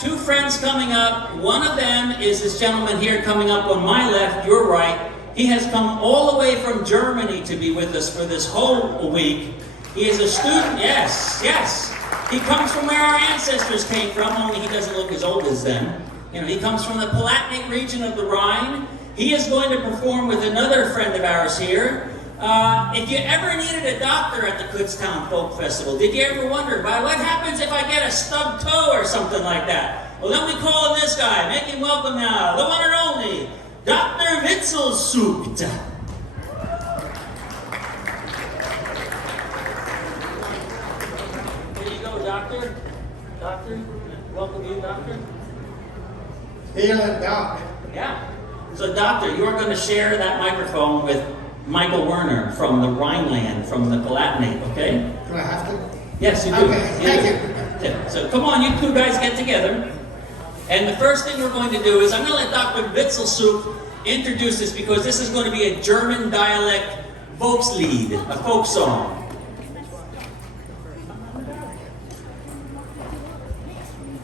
two friends coming up. One of them is this gentleman here coming up on my left, your right. He has come all the way from Germany to be with us for this whole week. He is a student, yes. He comes from where our ancestors came from, only he doesn't look as old as them. You know, he comes from the Palatinate region of the Rhine. He is going to perform with another friend of ours here. If you ever needed a doctor at the Kutztown Folk Festival, did you ever wonder, what happens if I get a stubbed toe or something like that? Well, then we call in this guy. Make him welcome now, the one and only, Dr. Witzelsucht. Here you go, Doctor. Doctor, welcome you, Doctor. Vielen Dank. Yeah. So, Doctor, you are going to share that microphone with Michael Werner from the Rhineland, from the Palatinate, okay? Do I have to? Yes, you do. Okay, thank you. Yeah. So, come on, you two guys get together. And the first thing we're going to do is I'm going to let Dr. Witzelsucht introduce this because this is going to be a German dialect Volkslied, a folk song.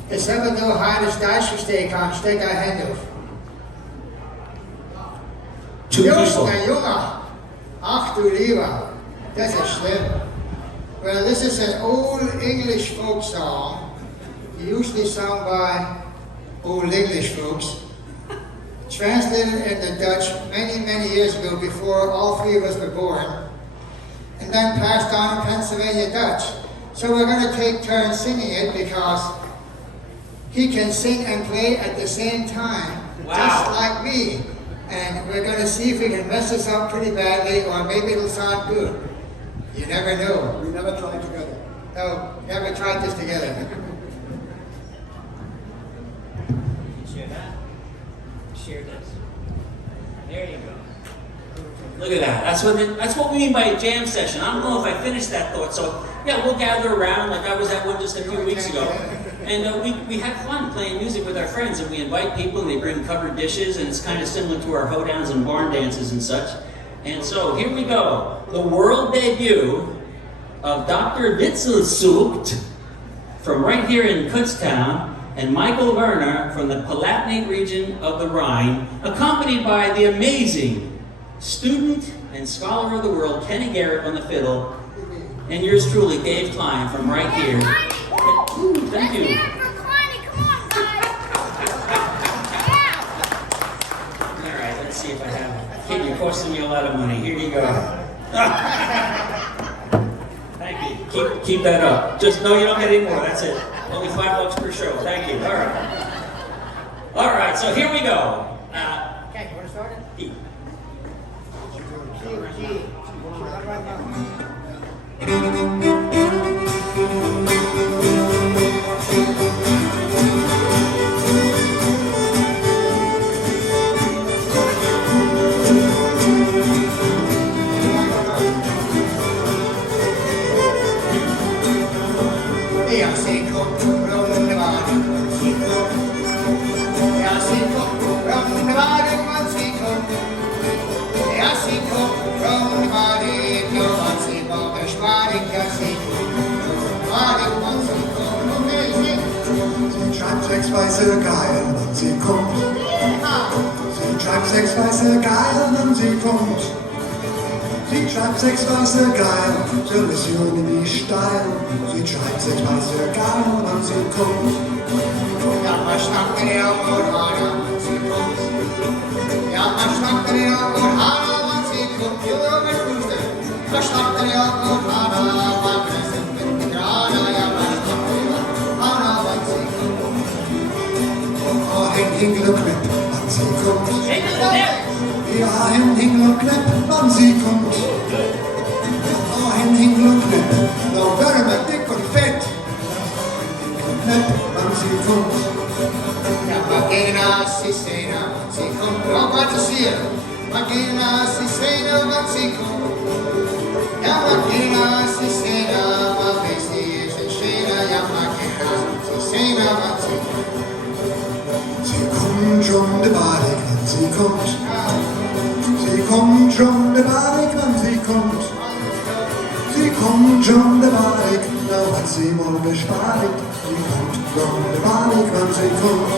Ich habe nur heiles Deutsch verstehen kann, steck ein Hand auf. Two Just people. ein Junge. Ach du Lieber, das ist schlimm. Well, this is an old English folk song, usually sung by old English folks, translated into Dutch many, many years ago before all three of us were born, and then passed on in Pennsylvania Dutch. So we're going to take turns singing it because he can sing and play at the same time, just like me. And we're going to see if we can mess this up pretty badly, or maybe it'll sound good. You never know. We never tried together. No, never tried this together. Share that. Share this. There you go. Look at that. That's what we mean by a jam session. I don't know if I finished that thought. So yeah, we'll gather around like I was at one just a few weeks ago. And we have fun playing music with our friends, and we invite people and they bring covered dishes, and it's kind of similar to our hoedowns and barn dances and such. And so here we go. The world debut of Dr. Witzelsucht from right here in Kutztown, and Michael Werner from the Palatinate region of the Rhine, accompanied by the amazing student and scholar of the world, Kenny Gehret on the fiddle, and yours truly, Dave Kline from right here. Ooh, thank you. Come on, guys. All right, let's see if I have it. Kid, you're costing me a lot of money. Here you go. Thank you. Keep that up. Just no, you don't get any more. That's it. Only $5 per show. Thank you. All right. All right. So here we go. Okay, you want to start it? E. Sechs weiße Geilen und sie kommt. Sie treibt sechs weiße Geilen und sie kommt. Sie treibt sechs weiße Geilen zur Mission in die Steine. Sie treibt sechs weiße Geilen und sie kommt. Ja, man schnappt den auf und Hana und sie kommt. Ja, man schnappt den auf und Hana und sie kommt. Junge mit Fuße. Man schnappt den auf und Hana, man presset mit den Grana. Ja, man schnappt den auf und Hana und sie kommt. Hingle und Knepp, wann sie kommt. Ja, Hingle und Knepp, wann sie kommt. Oh, Hingle und Knepp, noch wärmer, dick und fett. Hingle und Knepp, wann sie kommt. Ja, Magena, Sisena, sie kommt. Oh, Gottes hier. Magena, Sisena, wann sie kommt. Ja, Magena, Sisena, wann sie ist in Schena. Ja, Magena, Sisena, wann sie kommt. Sie kommt schon de Badik, wann sie kommt. Sie kommt schon de Badik, wann sie kommt. Sie kommt schon de Badik, na wann sie mal bespadigt. Sie kommt, blonde Panik, wann sie kommt.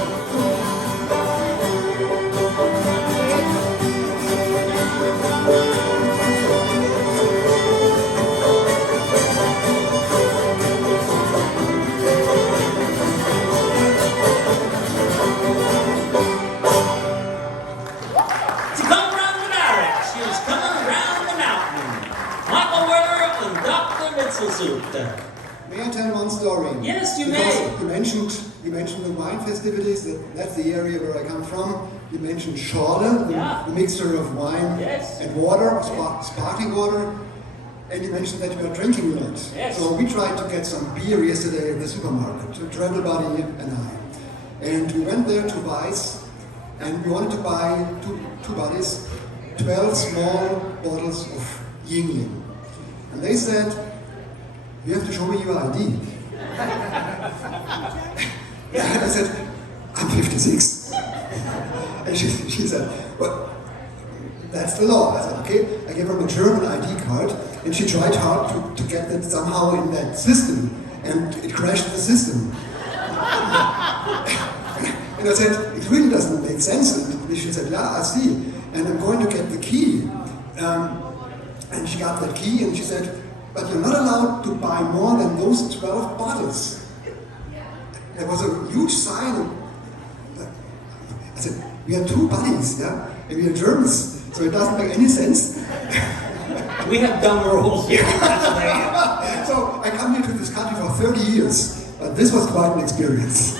Sie kommt round the Gehret. She is coming round the mountain. Michael Werner and Doktor Witzelsucht. May I tell one story? Yes, you Because may. You mentioned the wine festivities. That's the area where I come from. You mentioned Schorle, Yeah. the mixture of wine Yes. and water, sparkling water. And you mentioned that you are drinking a lot. Yes. So we tried to get some beer yesterday at the supermarket, a travel buddy and I. And we went there to Weiss, and we wanted to buy two buddies 12 small bottles of Yingling. And they said, you have to show me your ID. And I said, I'm 56. And she said, well, that's the law. I said, okay. I gave her my German ID card, and she tried hard to get that somehow in that system, and it crashed the system. And I said, it really doesn't make sense. And she said, yeah, I see. And I'm going to get the key. And she got that key, and she said, but you're not allowed to buy more than those 12 bottles. There was a huge sign. I said, we are two buddies, yeah? And we are Germans, so it doesn't make any sense. We have dumb rules here. So I come here to this country for 30 years, but this was quite an experience.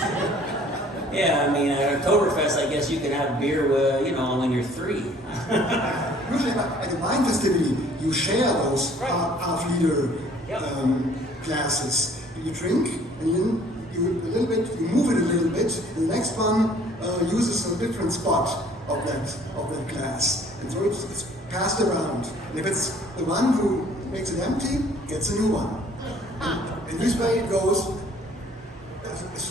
Yeah, I mean, at Oktoberfest, I guess you can have beer, when you're 3. Usually at the wine festival, you share those half-liter Yep. glasses. You drink, and then you move it a little bit. And the next one uses a different spot of that glass, and so it's passed around. And if it's the one who makes it empty, gets a new one. And this way it goes.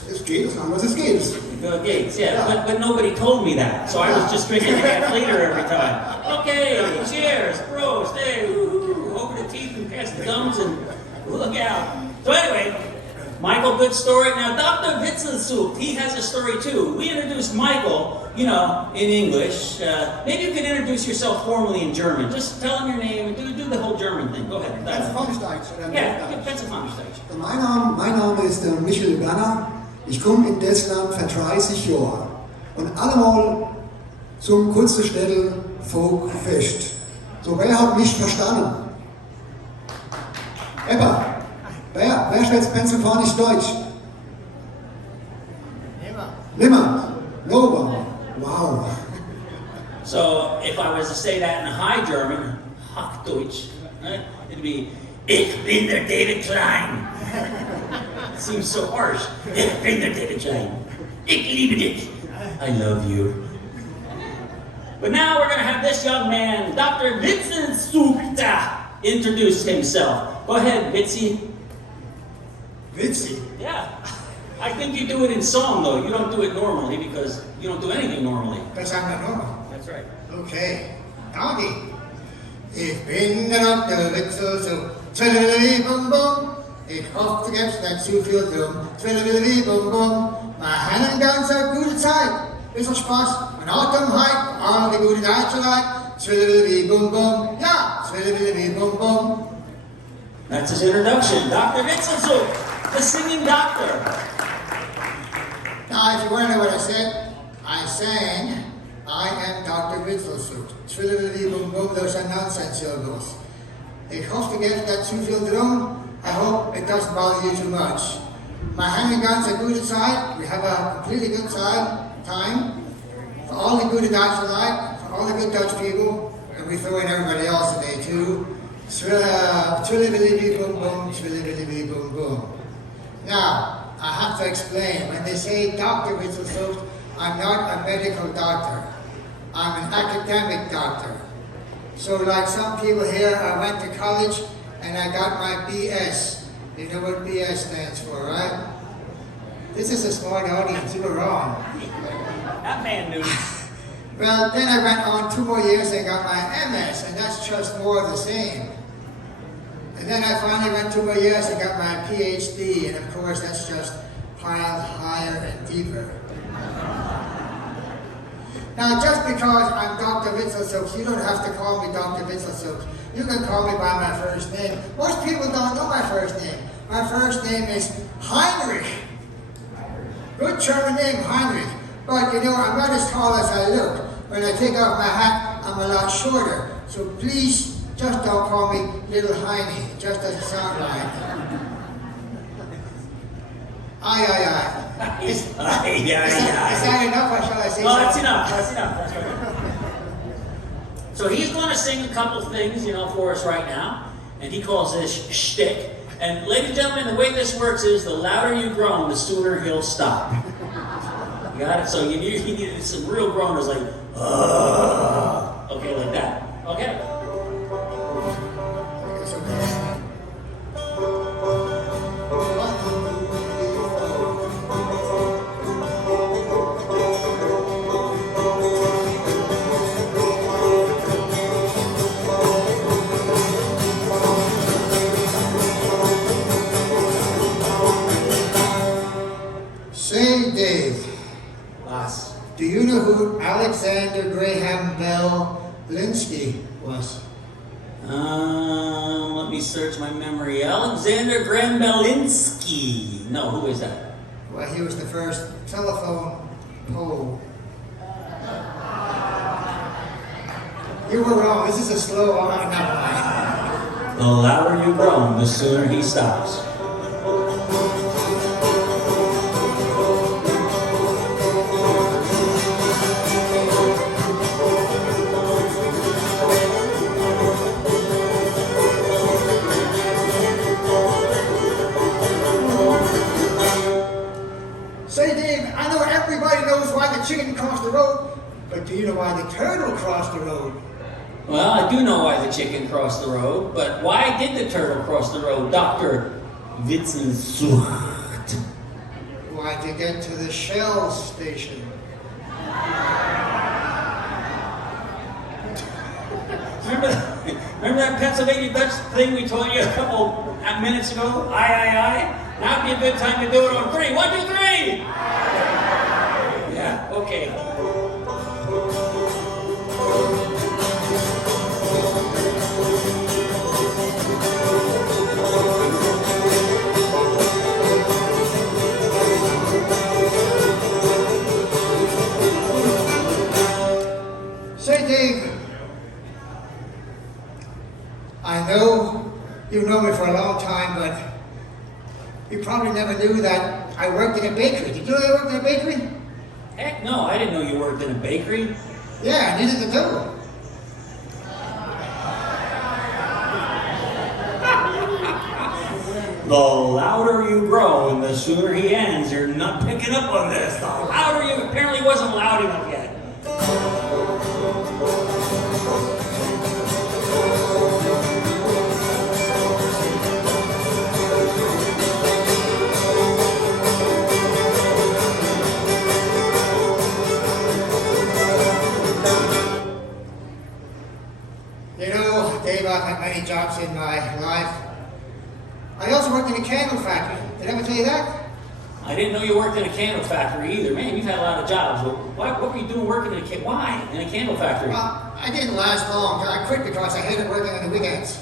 Es geht, as long as it gates. Go Gates, yeah. But nobody told me that, so I was just drinking a half liter every time. Okay, cheers, bros, hey, woo-hoo, over the teeth and past the gums and look out. So anyway, Michael, good story. Now, Dr. Witzelsucht, he has a story too. We introduced Michael, in English. Maybe you can introduce yourself formally in German. Just tell him your name and do the whole German thing. Go ahead. Ganz Vorgesteigt. Yeah, that's a Deutsch. Mein Name ist Michael Werner. Ich komme in Deutschland für 30 Jahre. Und allemal zum Kutztown Folk Fest. So, wer hat mich verstanden? Wer schwätzt pennsylvanisch Deutsch? Niemand. No one. Wow. So if I was to say that in High German, Hochdeutsch, right, it'd be, Ich bin der David Kline. It seems so harsh. Ich bin der David Kline. Ich liebe dich. I love you. But now we're going to have this young man, Dr. Witzelsucht, introduce himself. Go ahead, Witzy. Witzy. Yeah. I think you do it in song, though. You don't do it normally because you don't do anything normally. Das haben wir noch. That's right. Okay. Dagi. Ich bin der Doktor Witzelsucht. Twilly bum bum. Ich hoffe, du gibst nicht zu viel drum. Twilly bum bum. Wir haben ganz eine gute Zeit. Bisschen Spaß und Atemheit. Alle die gute Deutsche Leute. Twilly bum bum. Ja, twilly bum bum. That's his introduction. Dr. Witzelsucht, the singing doctor. Now, if you want to know what I said, I sang, I am Dr. Witzelsucht. Twilly bum bum, those are nonsense syllables. Ich hoffe, du gibst nicht zu viel drum. I hope it doesn't bother you too much. Wir haben ganz eine gute Zeit. We have a completely good time. For all the good Dutch alike, for all the good Dutch people, and we throw in everybody else today too. Twilly boom boom, twilly boom boom. Now, I have to explain. When they say Dr. Witzelsucht, I'm not a medical doctor. I'm an academic doctor. So like some people here, I went to college and I got my BS. You know what BS stands for, right? This is a smart audience, you were wrong. That man knew. Well, then I went on 2 more years and got my MS, and that's just more of the same. And then I finally went 2 more years and got my PhD, and of course that's just piled higher and deeper. Now, just because I'm Dr. Witzelsucht, you don't have to call me Dr. Witzelsucht. You can call me by my first name. Most people don't know my first name. My first name is Heinrich. Good German name, Heinrich. But you know, I'm not as tall as I look. When I take off my hat, I'm a lot shorter. So please, just don't call me Little Heine. It just doesn't sound right. Aye. Is that enough, or shall I say Well, something? that's enough. That's right. So he's going to sing a couple things, for us right now, and he calls this schtick. And ladies and gentlemen, the way this works is the louder you groan, the sooner he'll stop. You got it? So you need some real groaners like, okay, like that. Okay. Say, Dave, Boss. do you know who Alexander Graham Bell Linsky was? Let me search my memory. Alexander Graham Belinsky. No, who is that? Well, he was the first telephone pole. You were wrong. This is a slow on. The louder you groan, the sooner he stops. Say, Dave, I know everybody knows why the chicken crossed the road, but do you know why the turtle crossed the road? Well, I do know why the chicken crossed the road, but why did the turtle cross the road, Dr. Witzelsucht? Why, to get to the Shell station. Remember that Pennsylvania Dutch thing we taught you a couple minutes ago? Aye. Now would be a good time to do it on three. 1, 2, 3! Yeah, okay. Say, Dave, I know you know me for a long time, but you probably never knew that I worked in a bakery. Did you know I worked in a bakery? Heck no, I didn't know you worked in a bakery. Yeah, neither did you. The louder you groan, the sooner he ends. You're not picking up on this. The louder you apparently wasn't loud enough yet. You know, Dave, I've had many jobs in my life. I also worked in a candle factory. Did I ever tell you that? I didn't know you worked in a candle factory either. Man, you've had a lot of jobs. What were you doing working in a why in a candle factory? Well, I didn't last long. I quit because I hated working on the weekends.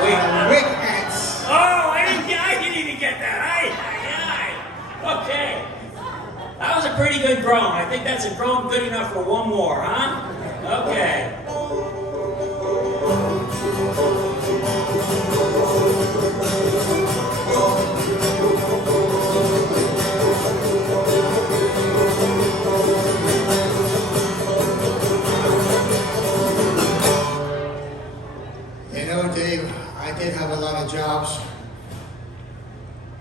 Wait. Weekends. Oh, I didn't even get that. Aye. Okay. That was a pretty good groan. I think that's a groan good enough for one more, huh? Okay. You know, Dave, I did have a lot of jobs.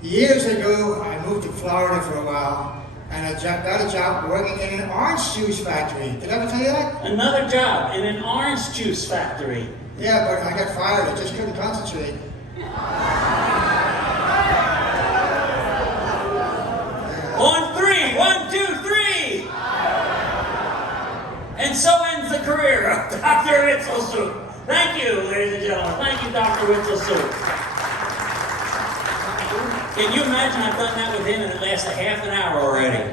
Years ago, I moved to Florida for a while, and I got a job working in an orange juice factory. Did I ever tell you that? Another job in an orange juice factory. Yeah, but I got fired. I just couldn't concentrate. On 3, 1, 2, 3. And so ends the career of Dr. Witzelsucht. Thank you, ladies and gentlemen. Thank you, Dr. Witzelsucht. Can you imagine I've done that with him and it lasts a half an hour already?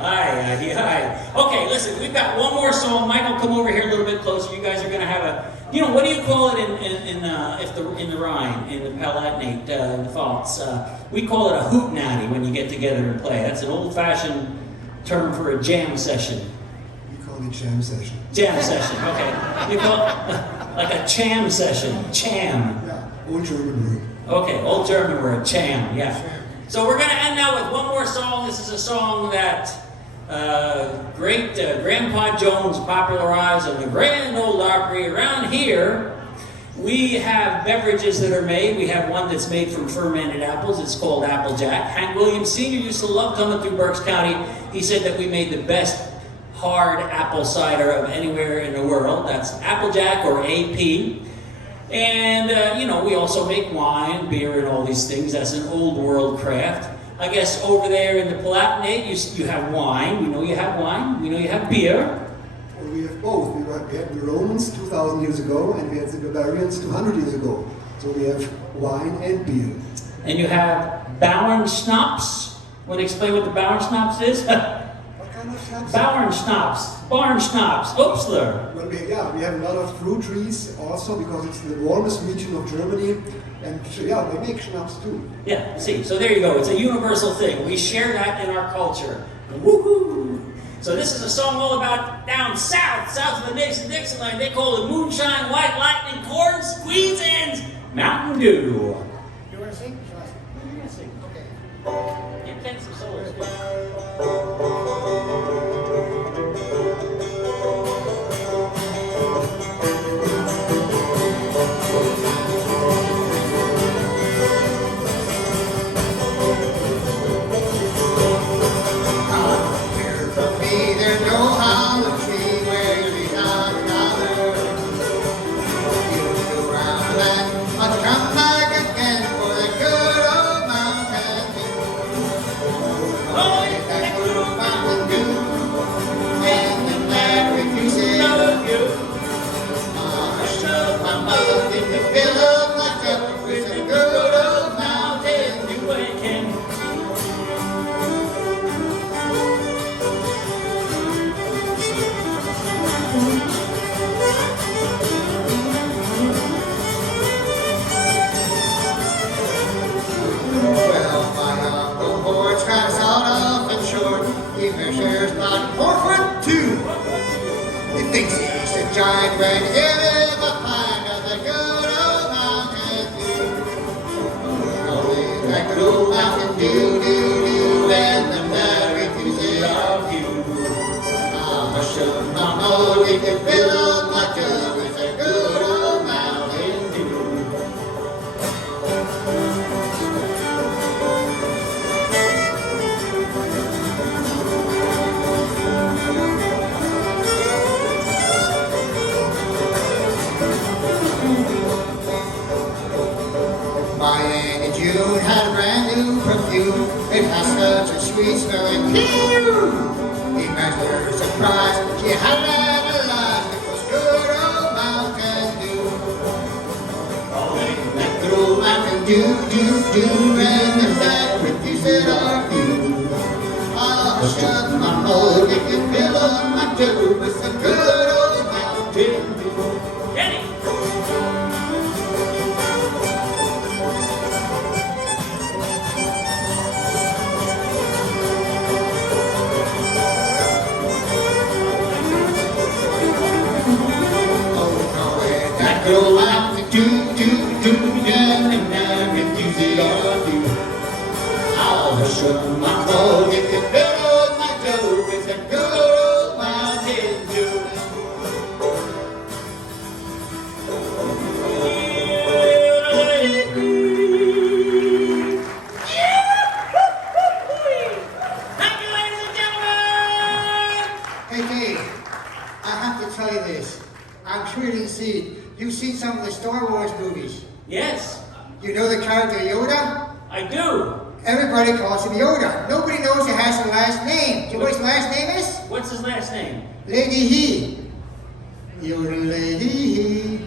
Aye. Okay, listen, we've got one more song. Michael, come over here a little bit closer. You guys are going to have a, what do you call it in the Rhine, in the Palatinate, in the Pfalz? We call it a hootenanny when you get together and play. That's an old-fashioned term for a jam session. We call it jam session. Jam session, okay. You call it like a cham session, cham. Yeah, old German word. Okay, old German word, cham, yeah. So we're going to end now with one more song. This is a song that great Grandpa Jones popularized on the Grand Ole Opry. Around here, we have beverages that are made. We have one that's made from fermented apples. It's called Applejack. Hank Williams Sr. used to love coming through Berks County. He said that we made the best hard apple cider of anywhere in the world. That's Applejack, or AP. And, we also make wine, beer, and all these things. That's an old world craft. I guess over there in the Palatinate, you have wine. We know you have wine. We know you have beer. Well, we have both. We had the Romans 2,000 years ago, and we had the Bavarians 200 years ago. So we have wine and beer. And you have Bauernschnaps. Want to explain what the Bauernschnaps is? What kind of schnapps? Bauernschnaps. Barnschnaps. Oopsler. Well, we have a lot of fruit trees also, because it's the warmest region of Germany. And yeah, they make schnapps too. Yeah, see, so there you go. It's a universal thing. We share that in our culture. Woohoo! So this is a song all about down south of the Dixon line. They call it moonshine, white lightning, corn, squeeze, and Mountain Dew. You want to sing? Shall I sing? You're gonna sing. Okay. You can some solos. Giant when you give him a pint of the good old Mountain Dew. Only that good old Mountain Dew, and the merry music of you. Mama should mama, you can fill up my jug with the good old Mountain Dew. My Aunt June had a brand new perfume. It has such a sweet smelling perfume. Imagine her surprise. She had never realized it was good old Mountain Dew. Oh, that good old Mountain Dew, and the fat refuses our view. Oh, shut my mouth, you can fill up my dew with some good old Mountain Dew. Jenny! Go out to do, yeah, and now refuse it all do. I'll show my boy if you fill up my dough with a good old Mountain Dew. Thank you, ladies and gentlemen! Hey Dave, I have to tell you this. I'm sure you didn't see it. You've seen some of the Star Wars movies. Yes, You know the character Yoda? I do. Everybody calls him Yoda. Nobody knows he has a last name. Do you know what his last name is? What's his last name? Lady He. Yoda Lady He.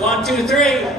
1, 2, 3.